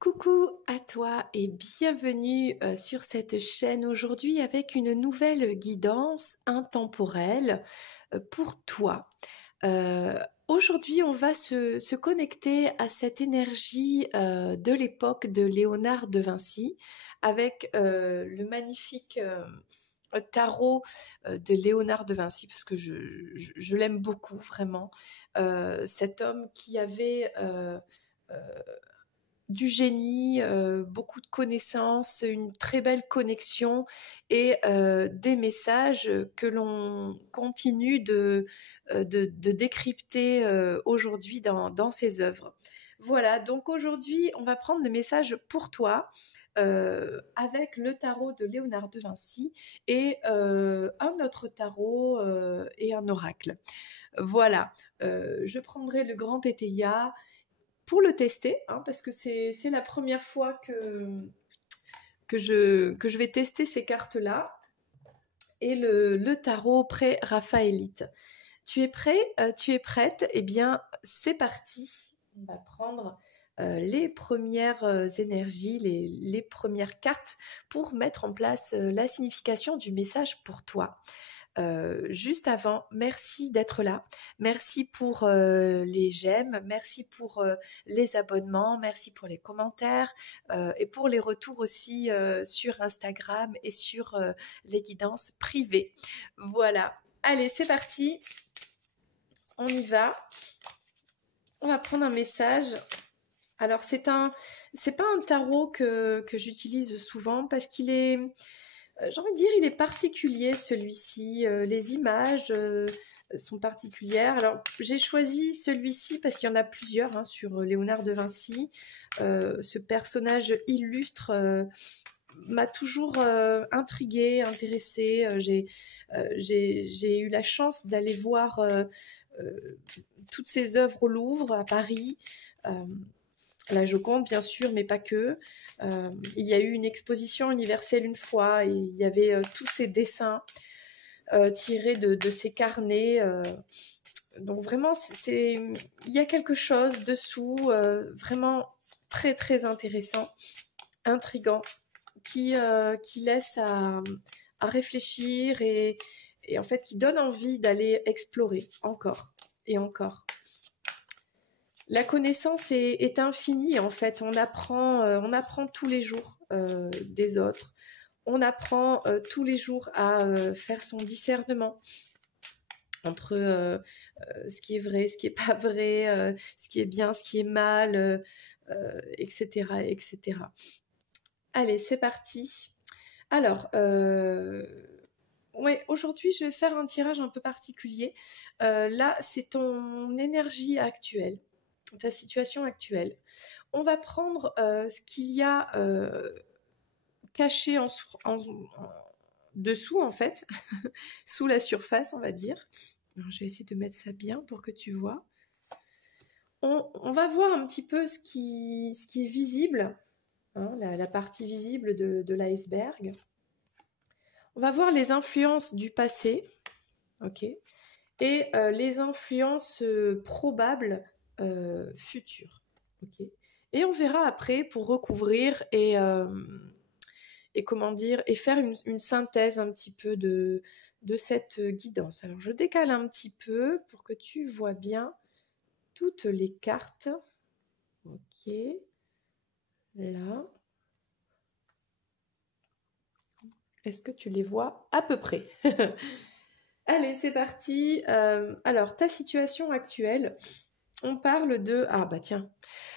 Coucou à toi et bienvenue sur cette chaîne aujourd'hui avec une nouvelle guidance intemporelle pour toi. Aujourd'hui, on va se connecter à cette énergie de l'époque de Léonard de Vinci avec le magnifique tarot de Léonard de Vinci parce que je l'aime beaucoup vraiment. Cet homme qui avait euh, du génie, beaucoup de connaissances, une très belle connexion et des messages que l'on continue de décrypter aujourd'hui dans ses œuvres. Voilà, donc aujourd'hui, on va prendre le message pour toi avec le tarot de Léonard de Vinci et un autre tarot et un oracle. Voilà, je prendrai le grand Tétéia pour le tester, hein, parce que c'est la première fois que je vais tester ces cartes-là, et le tarot pré-raphaélite. Tu es prêt? Tu es prête? Eh bien, c'est parti. On va prendre les premières énergies, les premières cartes pour mettre en place la signification du message pour toi. Juste avant, merci d'être là. Merci pour les j'aime, merci pour les abonnements, merci pour les commentaires et pour les retours aussi sur Instagram et sur les guidances privées. Voilà. Allez, c'est parti. On y va. On va prendre un message. Alors, c'est pas un tarot que j'utilise souvent parce qu'il est, j'ai envie de dire, il est particulier celui-ci. Les images sont particulières. Alors, j'ai choisi celui-ci parce qu'il y en a plusieurs hein, sur Léonard de Vinci. Ce personnage illustre m'a toujours intriguée, intéressée. J'ai eu la chance d'aller voir toutes ses œuvres au Louvre, à Paris. La Joconde, bien sûr, mais pas que. Il y a eu une exposition universelle une fois et il y avait tous ces dessins tirés de ces carnets. Donc vraiment, il y a quelque chose dessous, vraiment très très intéressant, intriguant, qui laisse à réfléchir et en fait qui donne envie d'aller explorer encore et encore. La connaissance est infinie en fait, on apprend tous les jours des autres, on apprend tous les jours à faire son discernement entre ce qui est vrai, ce qui est pas vrai, ce qui est bien, ce qui est mal, etc., etc. Allez, c'est parti. Alors, ouais, aujourd'hui, je vais faire un tirage un peu particulier. Là, c'est ton énergie actuelle, ta situation actuelle. On va prendre ce qu'il y a caché en dessous, en fait, sous la surface, on va dire. Alors, je vais essayer de mettre ça bien pour que tu vois. On va voir un petit peu ce qui est visible, hein, la partie visible de l'iceberg. On va voir les influences du passé, ok, et les influences probables futures, ok. Et on verra après pour recouvrir et comment dire, et faire une synthèse un petit peu de cette guidance. Alors je décale un petit peu pour que tu vois bien toutes les cartes. Ok, là. Est-ce que tu les vois à peu près? Allez, c'est parti. Alors, ta situation actuelle, on parle de... Ah bah tiens,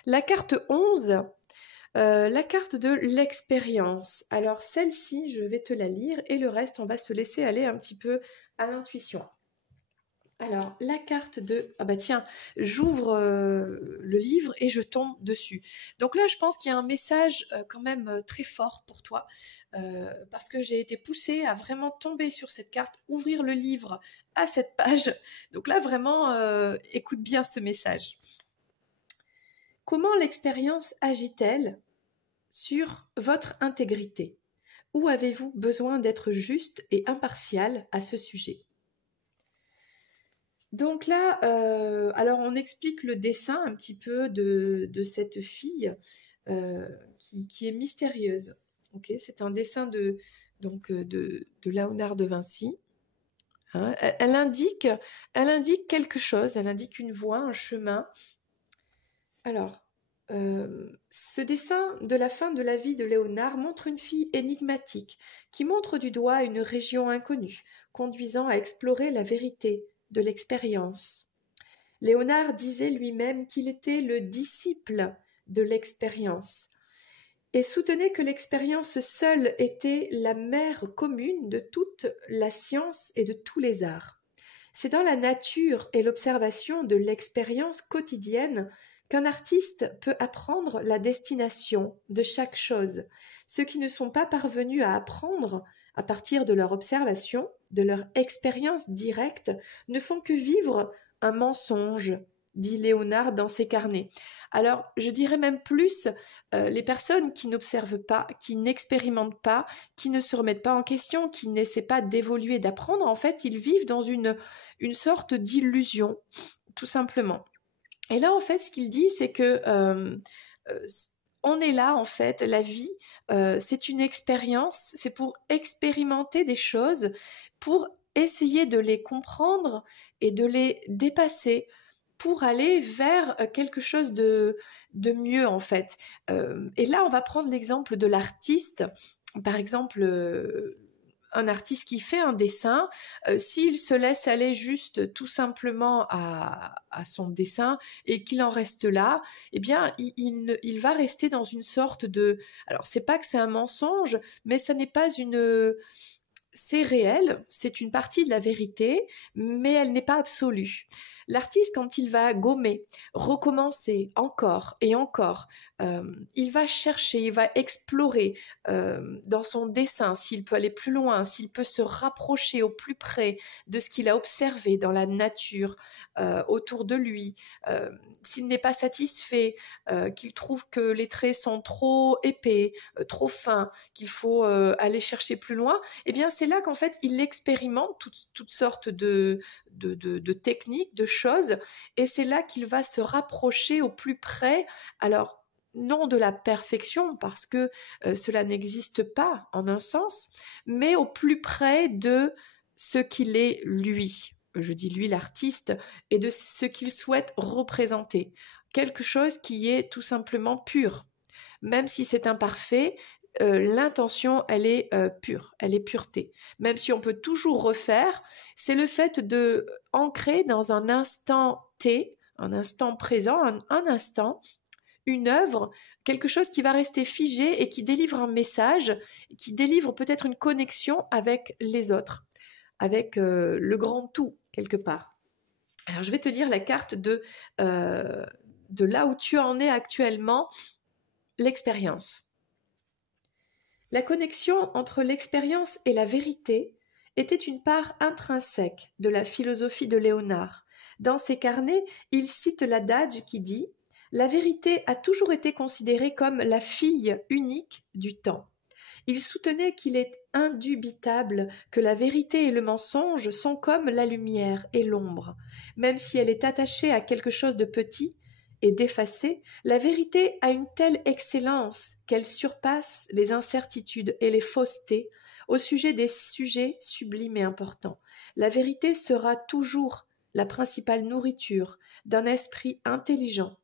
la carte 11, la carte de l'expérience. Alors celle-ci, je vais te la lire et le reste, on va se laisser aller un petit peu à l'intuition. Alors, la carte de... Ah bah tiens, j'ouvre le livre et je tombe dessus. Donc là, je pense qu'il y a un message quand même très fort pour toi, parce que j'ai été poussée à vraiment tomber sur cette carte, ouvrir le livre à cette page. Donc là, vraiment, écoute bien ce message. Comment l'expérience agit-elle sur votre intégrité? Où avez-vous besoin d'être juste et impartial à ce sujet? Donc là, alors on explique le dessin un petit peu de cette fille qui est mystérieuse. Okay, c'est un dessin de Léonard de Vinci. Hein, elle indique quelque chose, elle indique une voie, un chemin. Alors, ce dessin de la fin de la vie de Léonard montre une fille énigmatique qui montre du doigt une région inconnue, conduisant à explorer la vérité de l'expérience. Léonard disait lui-même qu'il était le disciple de l'expérience et soutenait que l'expérience seule était la mère commune de toute la science et de tous les arts. C'est dans la nature et l'observation de l'expérience quotidienne qu'un artiste peut apprendre la destination de chaque chose. Ceux qui ne sont pas parvenus à apprendre à partir de leur observation, de leur expérience directe, ne font que vivre un mensonge, dit Léonard dans ses carnets. Alors, je dirais même plus, les personnes qui n'observent pas, qui n'expérimentent pas, qui ne se remettent pas en question, qui n'essaient pas d'évoluer, d'apprendre, en fait, ils vivent dans une sorte d'illusion, tout simplement. Et là, en fait, ce qu'il dit, c'est que on est là, en fait, la vie, c'est une expérience, c'est pour expérimenter des choses, pour essayer de les comprendre et de les dépasser, pour aller vers quelque chose de mieux, en fait. Et là, on va prendre l'exemple de l'artiste. Par exemple, un artiste qui fait un dessin, s'il se laisse aller juste tout simplement à son dessin et qu'il en reste là, eh bien, il va rester dans une sorte de... Alors, c'est pas que c'est un mensonge, mais ça n'est pas une... C'est réel, c'est une partie de la vérité, mais elle n'est pas absolue. L'artiste, quand il va gommer, recommencer encore et encore, il va chercher, il va explorer dans son dessin, s'il peut aller plus loin, s'il peut se rapprocher au plus près de ce qu'il a observé dans la nature, autour de lui, s'il n'est pas satisfait, qu'il trouve que les traits sont trop épais, trop fins, qu'il faut aller chercher plus loin, eh bien c'est là qu'en fait il expérimente toutes sortes de techniques, de choses, et c'est là qu'il va se rapprocher au plus près, alors non de la perfection, parce que cela n'existe pas en un sens, mais au plus près de ce qu'il est lui. Je dis lui l'artiste, et de ce qu'il souhaite représenter. Quelque chose qui est tout simplement pur. Même si c'est imparfait, l'intention, elle est pure, elle est pureté. Même si on peut toujours refaire, c'est le fait de ancrer dans un instant T, un instant présent, un instant, une œuvre, quelque chose qui va rester figé et qui délivre un message, qui délivre peut-être une connexion avec les autres, avec le grand tout, quelque part. Alors, je vais te lire la carte de là où tu en es actuellement, l'expérience. La connexion entre l'expérience et la vérité était une part intrinsèque de la philosophie de Léonard. Dans ses carnets, il cite l'adage qui dit « La vérité a toujours été considérée comme la fille unique du temps ». Il soutenait qu'il est indubitable que la vérité et le mensonge sont comme la lumière et l'ombre. Même si elle est attachée à quelque chose de petit et d'effacé, la vérité a une telle excellence qu'elle surpasse les incertitudes et les faussetés au sujet des sujets sublimes et importants. La vérité sera toujours la principale nourriture d'un esprit intelligent,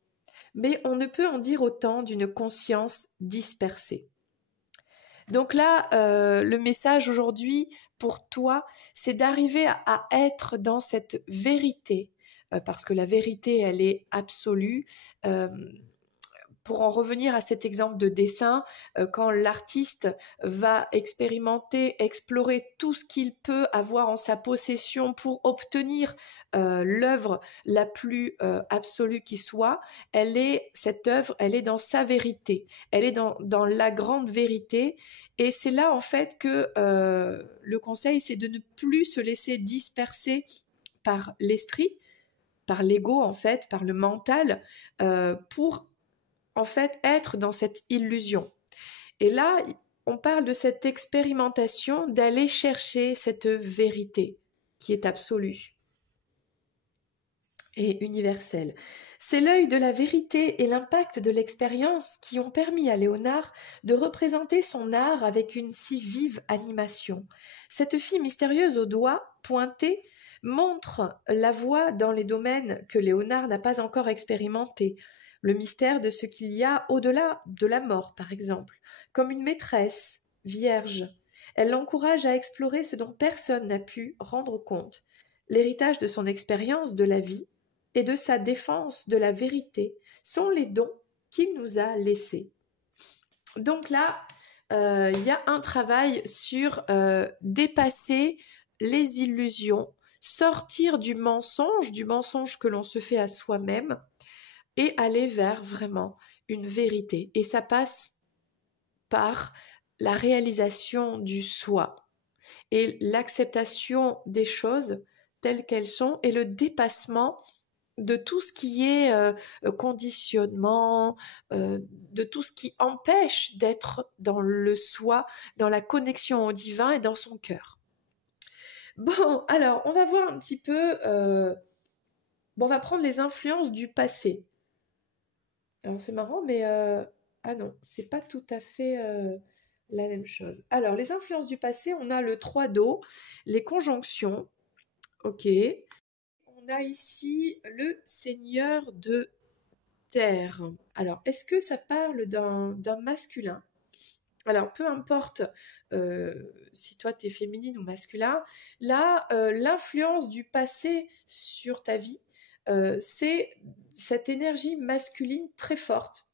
mais on ne peut en dire autant d'une conscience dispersée. Donc là, le message aujourd'hui pour toi, c'est d'arriver à être dans cette vérité, parce que la vérité, elle est absolue. Pour en revenir à cet exemple de dessin, quand l'artiste va expérimenter, explorer tout ce qu'il peut avoir en sa possession pour obtenir l'œuvre la plus absolue qui soit, cette œuvre, elle est dans sa vérité, elle est dans la grande vérité, et c'est là en fait que le conseil, c'est de ne plus se laisser disperser par l'esprit, par l'ego en fait, par le mental, pour en fait être dans cette illusion. Et là, on parle de cette expérimentation, d'aller chercher cette vérité qui est absolue. et universel. C'est l'œil de la vérité et l'impact de l'expérience qui ont permis à Léonard de représenter son art avec une si vive animation. Cette fille mystérieuse aux doigts pointés montre la voie dans les domaines que Léonard n'a pas encore expérimentés. Le mystère de ce qu'il y a au-delà de la mort, par exemple, comme une maîtresse vierge. Elle l'encourage à explorer ce dont personne n'a pu rendre compte. L'héritage de son expérience de la vie et de sa défense de la vérité sont les dons qu'il nous a laissés. Donc là, il y a un travail sur dépasser les illusions, sortir du mensonge que l'on se fait à soi-même et aller vers vraiment une vérité. Et ça passe par la réalisation du soi et l'acceptation des choses telles qu'elles sont et le dépassement de tout ce qui est conditionnement, de tout ce qui empêche d'être dans le soi, dans la connexion au divin et dans son cœur. Bon, alors, on va voir un petit peu... Bon, on va prendre les influences du passé. Alors, c'est marrant, mais... Ah non, c'est pas tout à fait la même chose. Alors, les influences du passé, on a le 3 d'eau, les conjonctions, ok. On a ici le Seigneur de terre. Alors, est-ce que ça parle d'un masculin? Alors, peu importe si toi tu es féminine ou masculin, là, l'influence du passé sur ta vie, c'est cette énergie masculine très forte.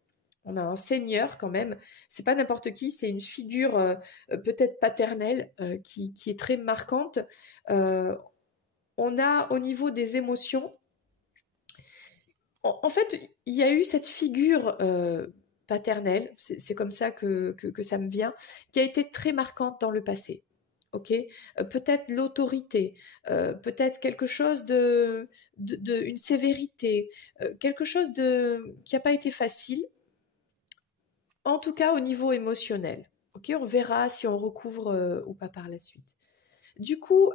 On a un seigneur quand même, c'est pas n'importe qui, c'est une figure peut-être paternelle qui est très marquante. On a au niveau des émotions, en fait, il y a eu cette figure paternelle, c'est comme ça que ça me vient, qui a été très marquante dans le passé. Ok, peut-être l'autorité, peut-être quelque chose une sévérité, quelque chose qui n'a pas été facile, en tout cas au niveau émotionnel. Ok, on verra si on recouvre ou pas par la suite. Du coup,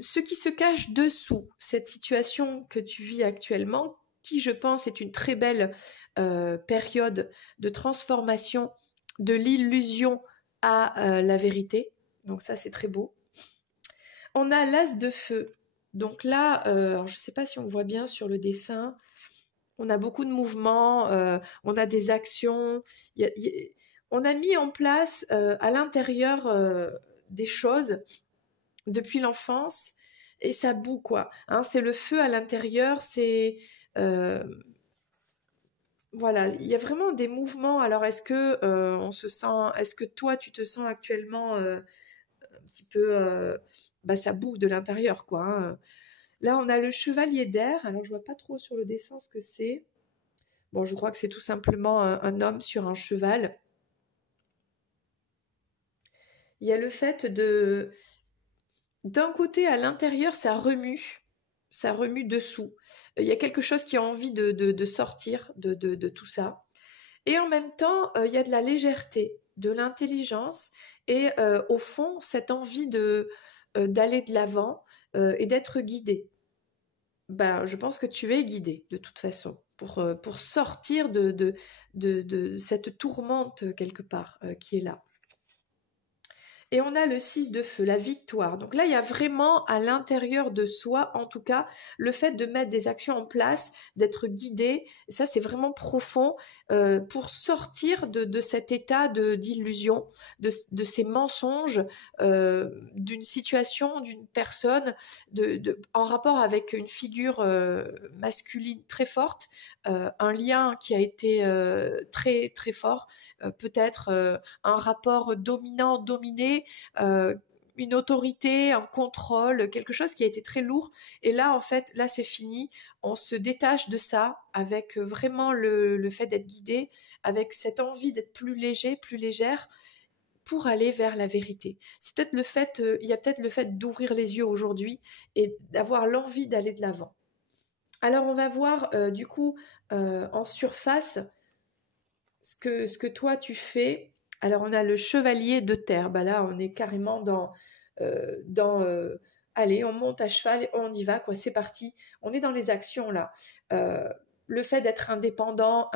ce qui se cache dessous cette situation que tu vis actuellement, qui je pense est une très belle période de transformation de l'illusion à la vérité. Donc ça, c'est très beau. On a l'as de feu. Donc là, alors je ne sais pas si on voit bien sur le dessin, on a beaucoup de mouvements, on a des actions. On a mis en place à l'intérieur des choses depuis l'enfance et ça bout quoi. Hein, c'est le feu à l'intérieur, c'est voilà, il y a vraiment des mouvements. Alors est-ce que on se sent, est-ce que toi tu te sens actuellement un petit peu, ça boue de l'intérieur quoi. Hein. Là on a le chevalier d'air. Alors je vois pas trop sur le dessin ce que c'est. Bon, je crois que c'est tout simplement un homme sur un cheval. Il y a le fait d'un côté à l'intérieur, ça remue dessous. Il y a quelque chose qui a envie de sortir de tout ça. Et en même temps, il y a de la légèreté, de l'intelligence et au fond, cette envie d'aller de l'avant et d'être guidé. Ben, je pense que tu es guidé de toute façon pour sortir de cette tourmente quelque part qui est là. Et on a le 6 de feu, la victoire. Donc là, il y a vraiment à l'intérieur de soi, en tout cas, le fait de mettre des actions en place, d'être guidé. Ça, c'est vraiment profond pour sortir de cet état d'illusion, de ces mensonges, d'une situation, d'une personne, en rapport avec une figure masculine très forte, un lien qui a été très, très fort, peut-être un rapport dominant-dominé, une autorité, un contrôle, quelque chose qui a été très lourd. Et là, en fait, là, c'est fini. On se détache de ça avec vraiment le fait d'être guidé, avec cette envie d'être plus léger, plus légère, pour aller vers la vérité. C'est peut-être le fait, il y a peut-être le fait d'ouvrir les yeux aujourd'hui et d'avoir l'envie d'aller de l'avant. Alors, on va voir du coup en surface ce que toi tu fais. Alors, on a le chevalier de terre. Bah là, on est carrément dans allez, on monte à cheval, on y va, quoi, c'est parti. On est dans les actions là. Le fait d'être indépendante,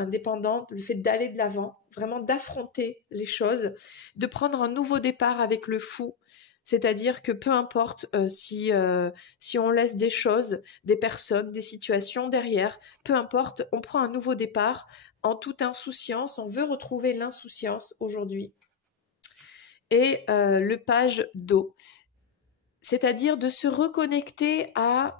le fait d'aller de l'avant, vraiment d'affronter les choses, de prendre un nouveau départ avec le fou. C'est-à-dire que peu importe si on laisse des choses, des personnes, des situations derrière, peu importe, on prend un nouveau départ en toute insouciance. On veut retrouver l'insouciance aujourd'hui. Et le page d'eau. C'est-à-dire de se reconnecter à...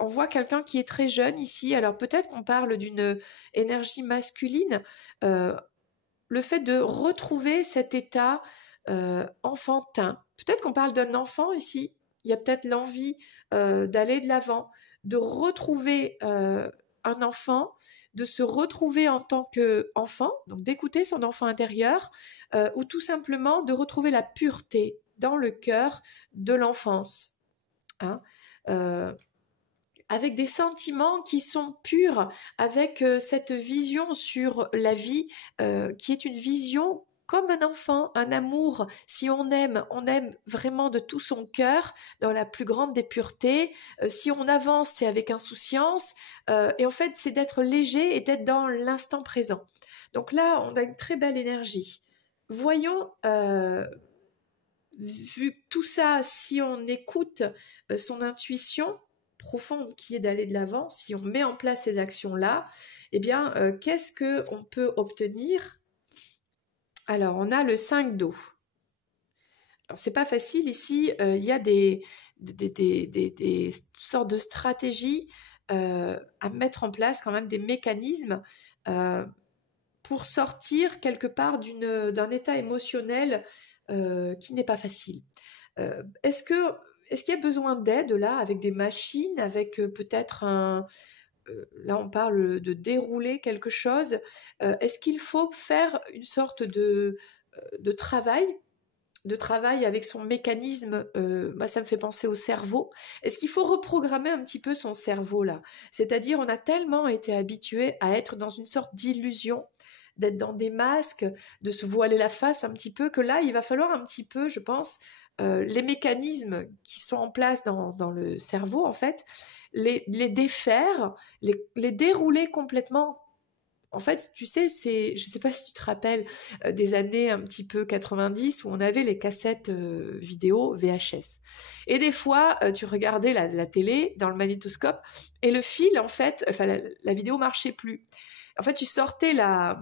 on voit quelqu'un qui est très jeune ici, alors peut-être qu'on parle d'une énergie masculine, le fait de retrouver cet état enfantin. Peut-être qu'on parle d'un enfant ici, il y a peut-être l'envie d'aller de l'avant, de retrouver un enfant, de se retrouver en tant qu'enfant, donc d'écouter son enfant intérieur, ou tout simplement de retrouver la pureté dans le cœur de l'enfance. Hein, avec des sentiments qui sont purs, avec cette vision sur la vie qui est une vision comme un enfant, un amour. Si on aime vraiment de tout son cœur, dans la plus grande des puretés. Si on avance, c'est avec insouciance. Et en fait, c'est d'être léger et d'être dans l'instant présent. Donc là, on a une très belle énergie. Voyons... vu tout ça, si on écoute son intuition profonde qui est d'aller de l'avant, si on met en place ces actions-là, eh bien, qu'est-ce qu'on peut obtenir? Alors, on a le 5 d'eau. Alors, c'est pas facile ici, il y a des sortes de stratégies à mettre en place, quand même des mécanismes pour sortir quelque part d'un état émotionnel qui n'est pas facile. Est-ce qu'il y a besoin d'aide là, avec des machines, avec peut-être là on parle de dérouler quelque chose, est-ce qu'il faut faire une sorte de travail avec son mécanisme, moi ça me fait penser au cerveau. Est-ce qu'il faut reprogrammer un petit peu son cerveau là? C'est-à-dire on a tellement été habitué à être dans une sorte d'illusion, d'être dans des masques, de se voiler la face un petit peu, que là il va falloir un petit peu, je pense, les mécanismes qui sont en place dans le cerveau en fait, les défaire, les dérouler complètement. En fait, tu sais, je ne sais pas si tu te rappelles des années un petit peu 90 où on avait les cassettes vidéo VHS. Et des fois, tu regardais la télé dans le magnétoscope et le fil, en fait, enfin, la vidéo marchait plus. En fait, tu sortais la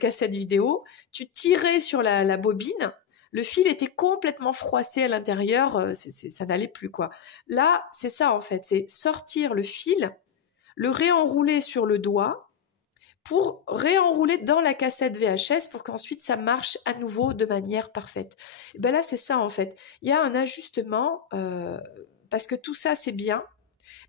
cassette vidéo, tu tirais sur la bobine, le fil était complètement froissé à l'intérieur, ça n'allait plus, quoi. Là, c'est ça, en fait, c'est sortir le fil, le réenrouler sur le doigt, pour réenrouler dans la cassette VHS pour qu'ensuite ça marche à nouveau de manière parfaite. Et ben là, c'est ça en fait. Il y a un ajustement parce que tout ça, c'est bien,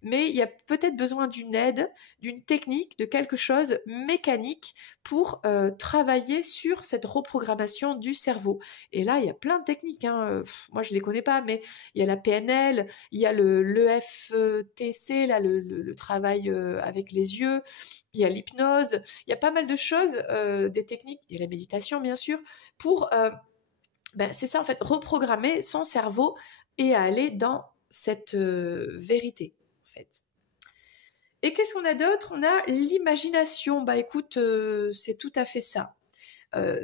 mais il y a peut-être besoin d'une aide, d'une technique, de quelque chose mécanique pour travailler sur cette reprogrammation du cerveau. Et là, il y a plein de techniques. Hein. Moi, je ne les connais pas, mais il y a la PNL, il y a l'EFTC, là, le travail avec les yeux, il y a l'hypnose, il y a pas mal de choses, des techniques, il y a la méditation, bien sûr, pour, c'est ça, en fait, reprogrammer son cerveau et aller dans cette vérité. Fait. Et qu'est-ce qu'on a d'autre? On a l'imagination. Bah écoute, c'est tout à fait ça.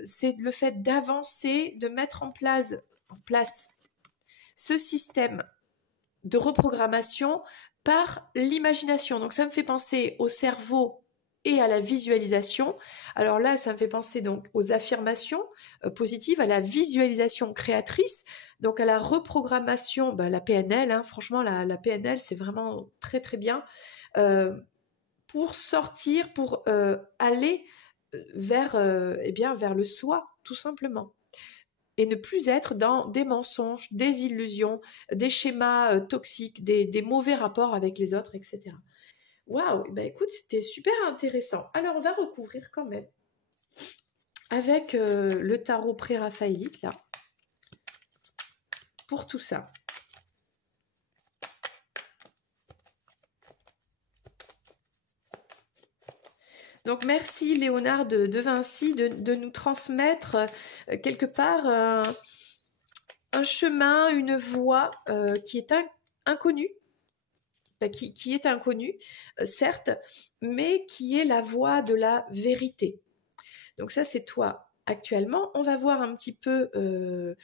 C'est le fait d'avancer, de mettre en place ce système de reprogrammation par l'imagination. Donc ça me fait penser au cerveau et à la visualisation. Alors là, ça me fait penser donc aux affirmations positives, à la visualisation créatrice, donc à la reprogrammation, la PNL, hein, franchement, la PNL, c'est vraiment très très bien, pour sortir, pour aller vers le soi, tout simplement. Et ne plus être dans des mensonges, des illusions, des schémas toxiques, des mauvais rapports avec les autres, etc. Waouh, écoute, c'était super intéressant. Alors, on va recouvrir quand même avec le tarot pré-raphaélite, là, pour tout ça. Donc, merci Léonard de Vinci de nous transmettre quelque part un chemin, une voie qui est inconnu, qui est inconnu, certes, mais qui est la voie de la vérité. Donc ça, c'est toi actuellement. On va voir un petit peu ce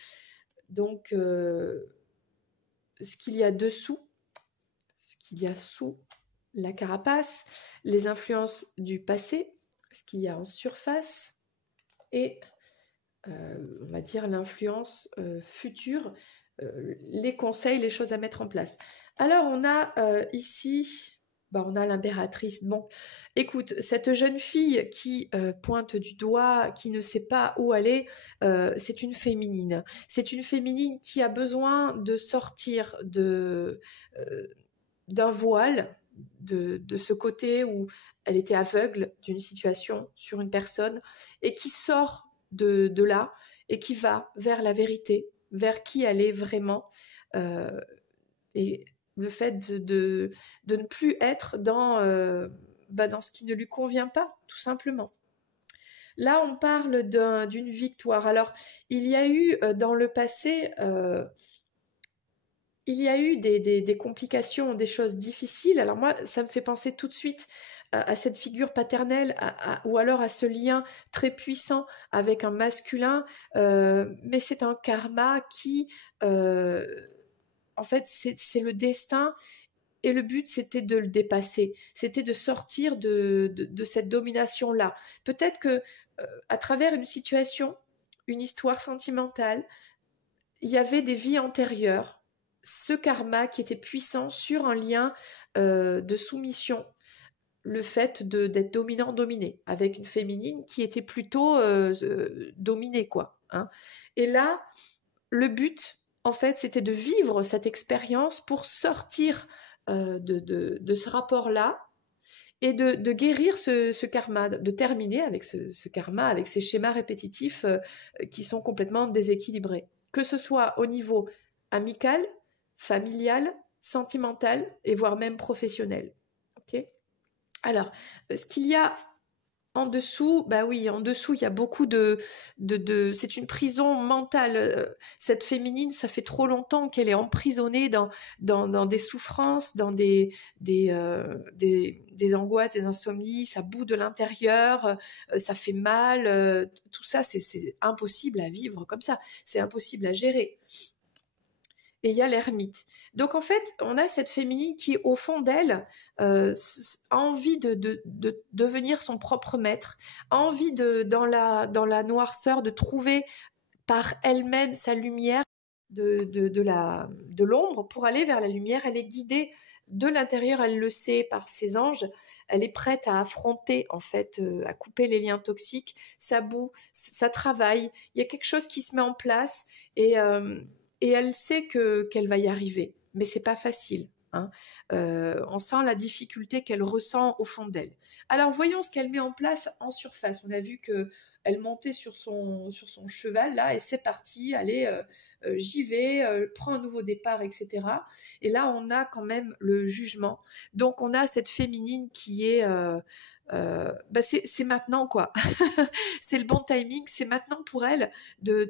qu'il y a dessous, ce qu'il y a sous la carapace, les influences du passé, ce qu'il y a en surface et on va dire l'influence future, les conseils, les choses à mettre en place. Alors on a ici, on a l'impératrice. Bon, écoute, cette jeune fille qui pointe du doigt, qui ne sait pas où aller, c'est une féminine. C'est une féminine qui a besoin de sortir d'un voile, de ce côté où elle était aveugle d'une situation sur une personne et qui sort de là et qui va vers la vérité, vers qui elle est vraiment. Et le fait de ne plus être dans ce qui ne lui convient pas, tout simplement. Là, on parle d'une victoire. Alors, il y a eu dans le passé... il y a eu des complications, des choses difficiles. Alors moi, ça me fait penser tout de suite à cette figure paternelle ou alors à ce lien très puissant avec un masculin. Mais c'est un karma qui, en fait, c'est le destin. Et le but, c'était de le dépasser. C'était de sortir de cette domination-là. Peut-être que à travers une situation, une histoire sentimentale, il y avait des vies antérieures, ce karma qui était puissant sur un lien de soumission, le fait d'être dominant-dominé, avec une féminine qui était plutôt dominée, quoi. Hein. Et là, le but, en fait, c'était de vivre cette expérience pour sortir de ce rapport-là et de guérir ce karma, de terminer avec ce karma, avec ces schémas répétitifs qui sont complètement déséquilibrés. Que ce soit au niveau amical, familial, sentimental et voire même professionnel. Okay. Alors, ce qu'il y a en dessous, oui, en dessous, il y a beaucoup c'est une prison mentale. Cette féminine, ça fait trop longtemps qu'elle est emprisonnée dans des souffrances, dans des angoisses, des insomnies, ça bout de l'intérieur, ça fait mal. Tout ça, c'est impossible à vivre comme ça. C'est impossible à gérer. Et il y a l'ermite. Donc en fait, on a cette féminine qui, au fond d'elle, a envie de devenir son propre maître, a envie dans la noirceur, de trouver par elle-même sa lumière de l'ombre pour aller vers la lumière. Elle est guidée de l'intérieur, elle le sait par ses anges. Elle est prête à affronter, en fait, à couper les liens toxiques. Ça boue, ça travaille. Il y a quelque chose qui se met en place et elle sait qu'elle va y arriver, mais c'est pas facile. Hein. On sent la difficulté qu'elle ressent au fond d'elle. Alors voyons ce qu'elle met en place en surface. On a vu qu'elle montait sur son cheval là et c'est parti. Allez, j'y vais, prends un nouveau départ, etc. Et là on a quand même le jugement. Donc on a cette féminine qui est c'est maintenant quoi. C'est le bon timing, c'est maintenant pour elle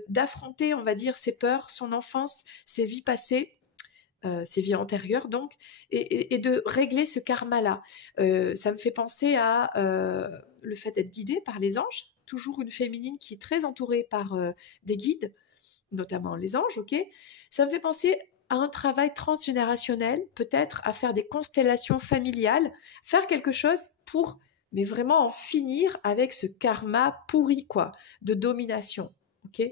d'affronter, on va dire, ses peurs, son enfance, ses vies passées, ses vies antérieures donc, et de régler ce karma-là. Ça me fait penser à le fait d'être guidée par les anges, toujours une féminine qui est très entourée par des guides, notamment les anges, ok. Ça me fait penser à un travail transgénérationnel, peut-être à faire des constellations familiales, faire quelque chose pour, mais vraiment en finir avec ce karma pourri, quoi, de domination, ok.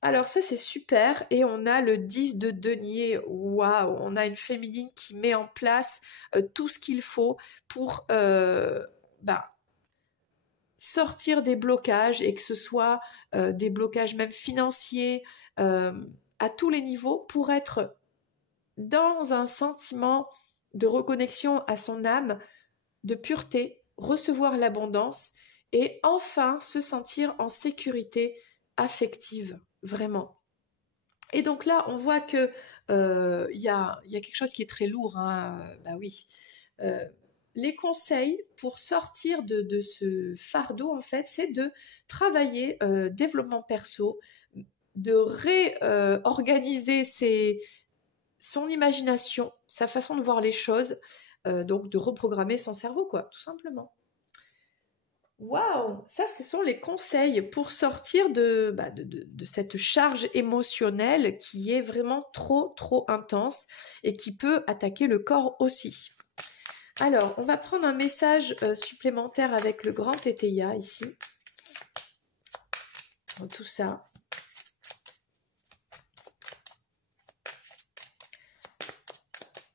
Alors ça c'est super et on a le 10 de denier, waouh, on a une féminine qui met en place tout ce qu'il faut pour sortir des blocages et que ce soit des blocages même financiers à tous les niveaux pour être dans un sentiment de reconnexion à son âme, de pureté, recevoir l'abondance et enfin se sentir en sécurité affective, vraiment. Et donc là, on voit que y a quelque chose qui est très lourd, hein. Oui. Les conseils pour sortir de ce fardeau, en fait, c'est de travailler développement perso, de réorganiser son imagination, sa façon de voir les choses, donc de reprogrammer son cerveau, quoi, tout simplement. Waouh, ça, ce sont les conseils pour sortir de cette charge émotionnelle qui est vraiment trop, trop intense et qui peut attaquer le corps aussi. Alors, on va prendre un message supplémentaire avec le grand Tétéia ici. Tout ça.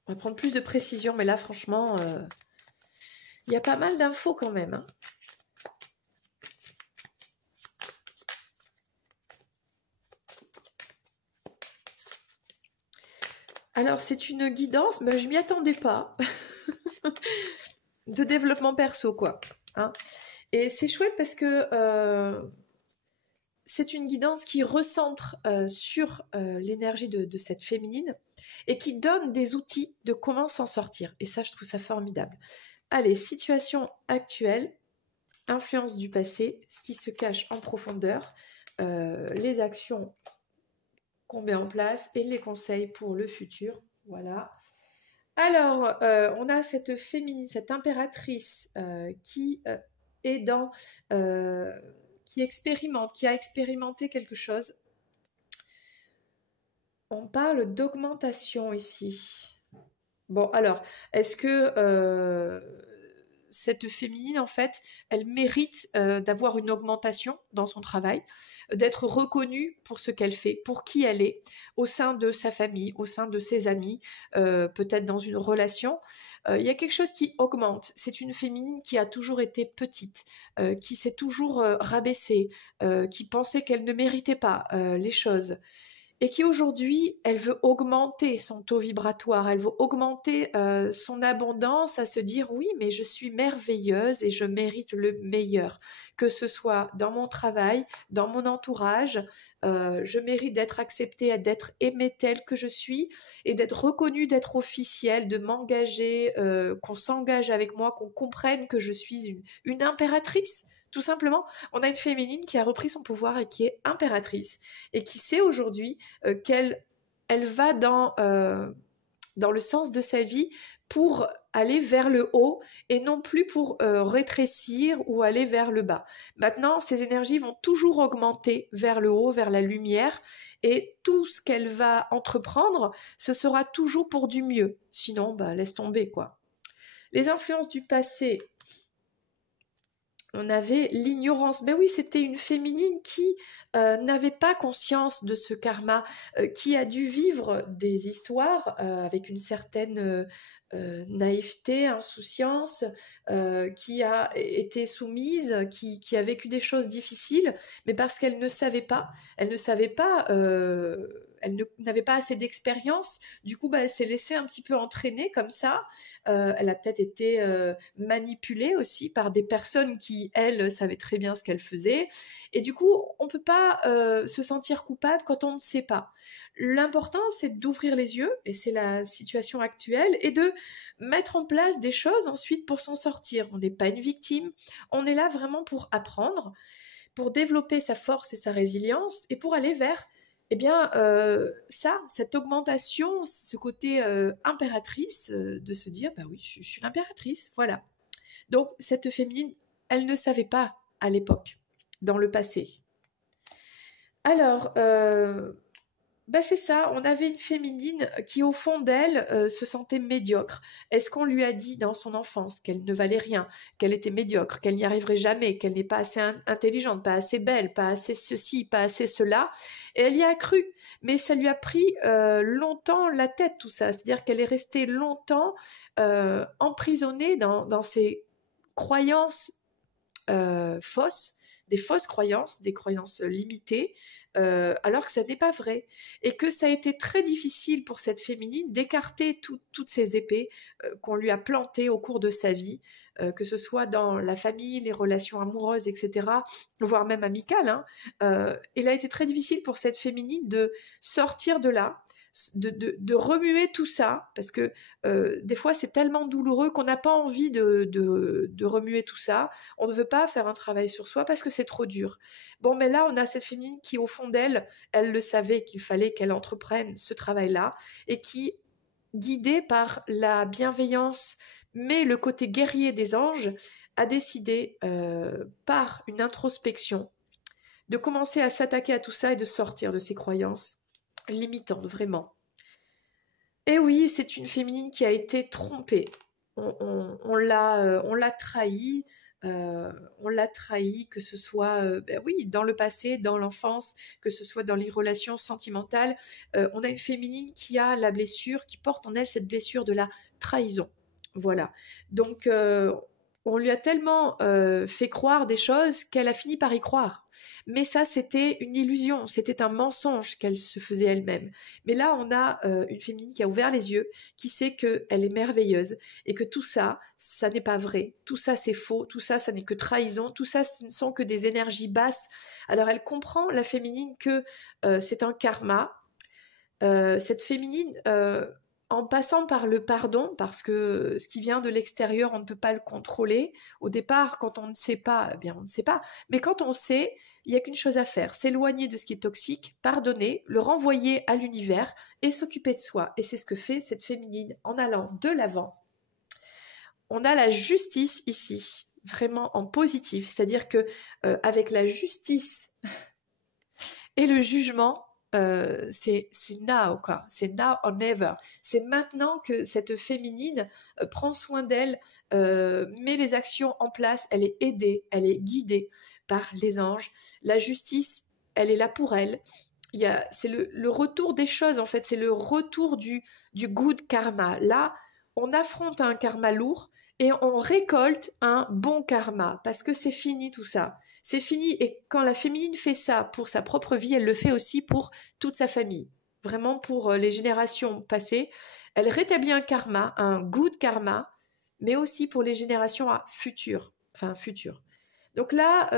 On va prendre plus de précision, mais là, franchement, il y a pas mal d'infos quand même, hein. Alors, c'est une guidance, mais je m'y attendais pas, de développement perso, quoi. Hein. Et c'est chouette parce que c'est une guidance qui recentre sur l'énergie de cette féminine et qui donne des outils de comment s'en sortir. Et ça, je trouve ça formidable. Allez, situation actuelle, influence du passé, ce qui se cache en profondeur, les actions qu'on met en place et les conseils pour le futur. Voilà. Alors, on a cette féminine, cette impératrice qui est dans... qui expérimente, qui a expérimenté quelque chose. On parle d'augmentation ici. Bon, alors, est-ce que cette féminine, en fait, elle mérite d'avoir une augmentation dans son travail, d'être reconnue pour ce qu'elle fait, pour qui elle est, au sein de sa famille, au sein de ses amis, peut-être dans une relation. Il y a quelque chose qui augmente. C'est une féminine qui a toujours été petite, qui s'est toujours rabaissée, qui pensait qu'elle ne méritait pas les choses. Et qui aujourd'hui, elle veut augmenter son taux vibratoire, elle veut augmenter son abondance à se dire oui, mais je suis merveilleuse et je mérite le meilleur, que ce soit dans mon travail, dans mon entourage, je mérite d'être acceptée, d'être aimée telle que je suis et d'être reconnue, d'être officielle, de m'engager, qu'on s'engage avec moi, qu'on comprenne que je suis une impératrice. Tout simplement, on a une féminine qui a repris son pouvoir et qui est impératrice et qui sait aujourd'hui qu'elle va dans le sens de sa vie pour aller vers le haut et non plus pour rétrécir ou aller vers le bas. Maintenant, ces énergies vont toujours augmenter vers le haut, vers la lumière et tout ce qu'elle va entreprendre, ce sera toujours pour du mieux. Sinon, laisse tomber, quoi. Les influences du passé... On avait l'ignorance. Ben oui, c'était une féminine qui n'avait pas conscience de ce karma, qui a dû vivre des histoires avec une certaine naïveté, insouciance, qui a été soumise, qui a vécu des choses difficiles, mais parce qu'elle ne savait pas, n'avait pas assez d'expérience, du coup elle s'est laissée un petit peu entraîner comme ça, elle a peut-être été manipulée aussi par des personnes qui, elles, savaient très bien ce qu'elles faisaient, et du coup on ne peut pas se sentir coupable quand on ne sait pas. L'important c'est d'ouvrir les yeux, et c'est la situation actuelle, et de mettre en place des choses ensuite pour s'en sortir. On n'est pas une victime, on est là vraiment pour apprendre, pour développer sa force et sa résilience, et pour aller vers cette augmentation, ce côté impératrice, de se dire, oui, je suis l'impératrice, voilà. Donc, cette féminine, elle ne savait pas à l'époque, dans le passé. Alors, c'est ça, on avait une féminine qui, au fond d'elle, se sentait médiocre. Est-ce qu'on lui a dit dans son enfance qu'elle ne valait rien, qu'elle était médiocre, qu'elle n'y arriverait jamais, qu'elle n'est pas assez intelligente, pas assez belle, pas assez ceci, pas assez cela? Et elle y a cru, mais ça lui a pris longtemps la tête, tout ça. C'est-à-dire qu'elle est restée longtemps emprisonnée dans ses croyances fausses, des fausses croyances, des croyances limitées, alors que ça n'est pas vrai. Et que ça a été très difficile pour cette féminine d'écarter toutes ces épées qu'on lui a plantées au cours de sa vie, que ce soit dans la famille, les relations amoureuses, etc., voire même amicales. Il a été très difficile pour cette féminine de sortir de là, de remuer tout ça, parce que des fois c'est tellement douloureux qu'on n'a pas envie de remuer tout ça. On ne veut pas faire un travail sur soi parce que c'est trop dur. Bon, mais là on a cette féminine qui au fond d'elle, elle le savait qu'il fallait qu'elle entreprenne ce travail-là, et qui, guidée par la bienveillance, mais le côté guerrier des anges, a décidé, par une introspection, de commencer à s'attaquer à tout ça et de sortir de ses croyances limitantes, vraiment. Et oui, c'est une féminine qui a été trompée. On l'a trahie. On l'a trahi, que ce soit ben oui, dans le passé, dans l'enfance, que ce soit dans les relations sentimentales. On a une féminine qui a la blessure, qui porte en elle cette blessure de la trahison. Voilà. Donc, on lui a tellement fait croire des choses qu'elle a fini par y croire. Mais ça, c'était une illusion, c'était un mensonge qu'elle se faisait elle-même. Mais là, on a une féminine qui a ouvert les yeux, qui sait qu'elle est merveilleuse et que tout ça, ça n'est pas vrai. Tout ça, c'est faux. Tout ça, ça n'est que trahison. Tout ça, ce ne sont que des énergies basses. Alors, elle comprend, la féminine, que c'est un karma. Cette féminine, en passant par le pardon, parce que ce qui vient de l'extérieur, on ne peut pas le contrôler. Au départ, quand on ne sait pas, eh bien on ne sait pas. Mais quand on sait, il n'y a qu'une chose à faire, s'éloigner de ce qui est toxique, pardonner, le renvoyer à l'univers et s'occuper de soi. Et c'est ce que fait cette féminine en allant de l'avant. On a la justice ici, vraiment en positif, c'est-à-dire que avec la justice et le jugement, c'est now, quoi. C'est now or never. C'est maintenant que cette féminine prend soin d'elle, met les actions en place. Elle est aidée, elle est guidée par les anges. La justice, elle est là pour elle. C'est le retour des choses, en fait. C'est le retour du good karma. Là, on affronte un karma lourd et on récolte un bon karma parce que c'est fini tout ça. C'est fini, et quand la féminine fait ça pour sa propre vie, elle le fait aussi pour toute sa famille. Vraiment pour les générations passées. Elle rétablit un karma, un good karma, mais aussi pour les générations futures. Enfin, futures. Donc là,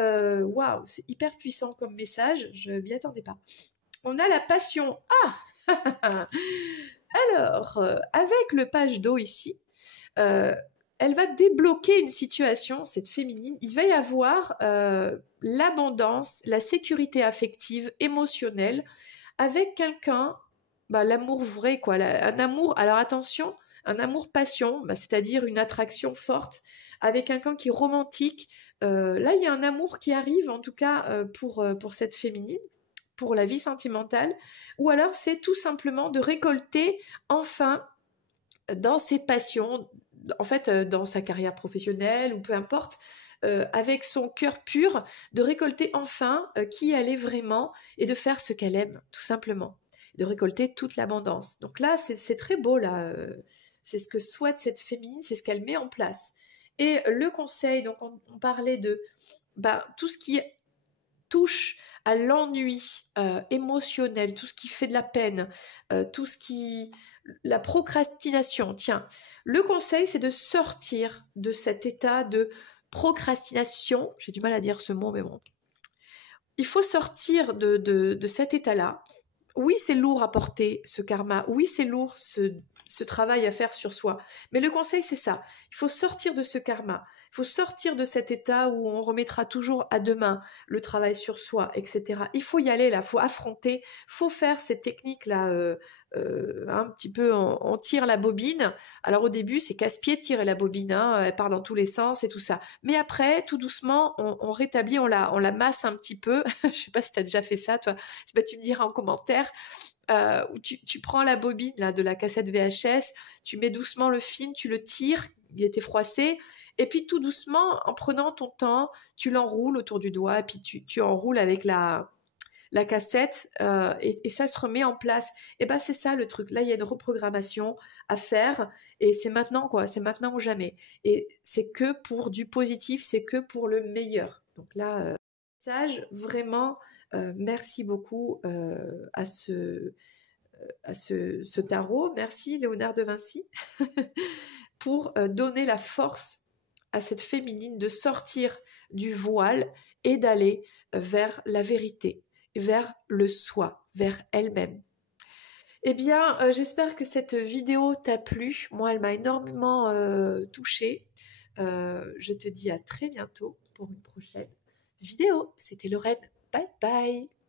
waouh, c'est hyper puissant comme message, je m'y attendais pas. On a la passion. Ah alors, avec le page d'eau ici, elle va débloquer une situation, cette féminine. Il va y avoir l'abondance, la sécurité affective, émotionnelle, avec quelqu'un, l'amour vrai, quoi. Un amour, alors attention, un amour-passion, c'est-à-dire une attraction forte, avec quelqu'un qui est romantique. Là, il y a un amour qui arrive, en tout cas pour cette féminine, pour la vie sentimentale. Ou alors, c'est tout simplement de récolter enfin dans ses passions, en fait, dans sa carrière professionnelle ou peu importe, avec son cœur pur, de récolter enfin qui elle est vraiment et de faire ce qu'elle aime, tout simplement. De récolter toute l'abondance. Donc là, c'est très beau, là. C'est ce que souhaite cette féminine, c'est ce qu'elle met en place. Et le conseil, donc on parlait de tout ce qui touche à l'ennui émotionnel, tout ce qui fait de la peine, tout ce qui... La procrastination, tiens. Le conseil, c'est de sortir de cet état de procrastination. J'ai du mal à dire ce mot, mais bon. Il faut sortir de cet état-là. Oui, c'est lourd à porter, ce karma. Oui, c'est lourd, ce travail à faire sur soi. Mais le conseil, c'est ça. Il faut sortir de ce karma. Il faut sortir de cet état où on remettra toujours à demain le travail sur soi, etc. Il faut y aller, là. Il faut affronter. Il faut faire cette technique-là. Un petit peu, on tire la bobine. Alors au début, c'est casse-pied de tirer la bobine. Hein, elle part dans tous les sens et tout ça. Mais après, tout doucement, on rétablit, on la masse un petit peu. Je sais pas si tu as déjà fait ça, toi. Tu me diras en commentaire. Où tu prends la bobine là, de la cassette VHS, tu mets doucement le film, tu le tires, il était froissé, et puis tout doucement, en prenant ton temps, tu l'enroules autour du doigt, et puis tu enroules avec la cassette, et ça se remet en place. Et c'est ça le truc. Là, il y a une reprogrammation à faire, et c'est maintenant, quoi. C'est maintenant ou jamais. Et c'est que pour du positif, c'est que pour le meilleur. Donc là, message, vraiment, merci beaucoup à ce tarot. Merci Léonard de Vinci pour donner la force à cette féminine de sortir du voile et d'aller vers la vérité, vers le soi, vers elle-même. Eh bien, j'espère que cette vidéo t'a plu. Moi, elle m'a énormément touchée. Je te dis à très bientôt pour une prochaine vidéo. C'était Lorraine. Bye bye.